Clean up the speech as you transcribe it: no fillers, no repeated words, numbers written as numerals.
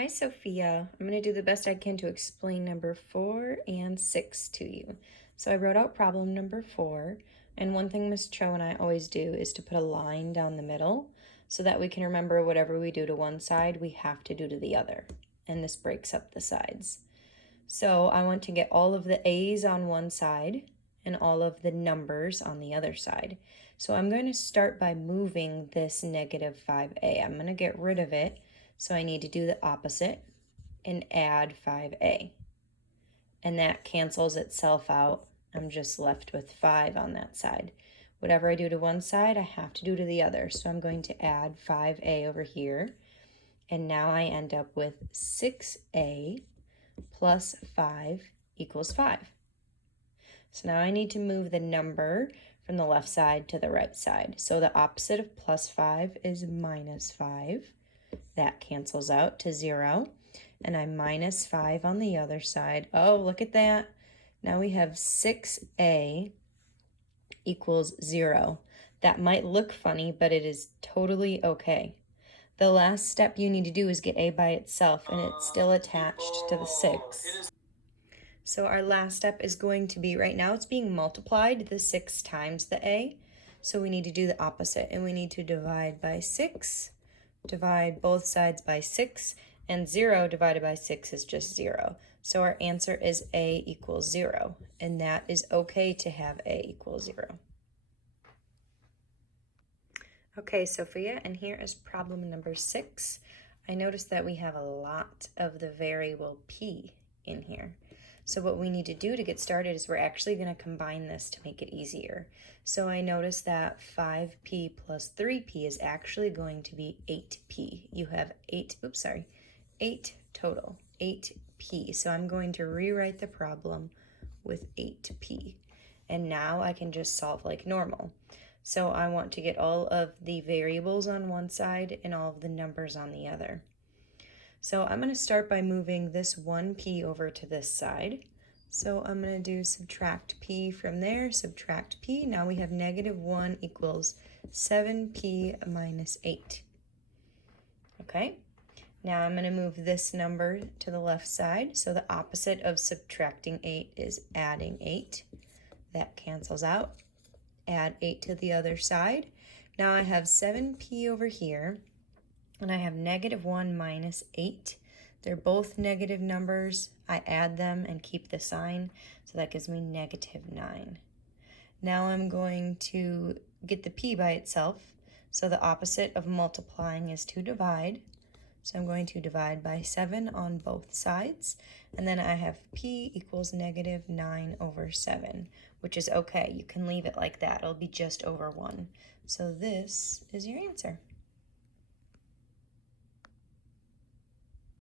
Hi, Sophia. I'm going to do the best I can to explain number 4 and 6 to you. So I wrote out problem number 4, and one thing Miss Cho and I always do is to put a line down the middle so that we can remember whatever we do to one side, we have to do to the other. And this breaks up the sides. So I want to get all of the A's on one side and all of the numbers on the other side. So I'm going to start by moving this negative 5A. I'm going to get rid of it. So I need to do the opposite and add 5A. And that cancels itself out. I'm just left with 5 on that side. Whatever I do to one side, I have to do to the other. So I'm going to add 5A over here. And now I end up with 6A plus 5 equals 5. So now I need to move the number from the left side to the right side. So the opposite of plus 5 is minus 5. That cancels out to 0. And I minus 5 on the other side. Oh, look at that. Now we have 6A equals 0. That might look funny, but it is totally okay. The last step you need to do is get A by itself, and it's still attached to the 6. So our last step is going to be, right now it's being multiplied, the 6 times the A. So we need to do the opposite, and we need to divide by 6, divide both sides by 6, and 0 divided by 6 is just 0. So our answer is A equals 0, and that is okay to have A equals 0. Okay, Sophia, and here is problem number 6. I noticed that we have a lot of the variable p in here. So what we need to do to get started is we're actually going to combine this to make it easier. So I noticed that 5p plus 3p is actually going to be 8p. You have 8 total, 8p. So I'm going to rewrite the problem with 8p. And now I can just solve like normal. So I want to get all of the variables on one side and all of the numbers on the other. So I'm going to start by moving this 1p over to this side. So I'm going to do subtract p from there, subtract p. Now we have negative 1 equals 7p minus 8. Okay, now I'm going to move this number to the left side. So the opposite of subtracting 8 is adding 8. That cancels out. Add 8 to the other side. Now I have 7p over here, and I have negative 1 minus 8. They're both negative numbers. I add them and keep the sign, so that gives me negative 9. Now I'm going to get the p by itself, so the opposite of multiplying is to divide. So I'm going to divide by 7 on both sides, and then I have p equals negative 9 over 7, which is okay. You can leave it like that. It'll be just over 1. So this is your answer.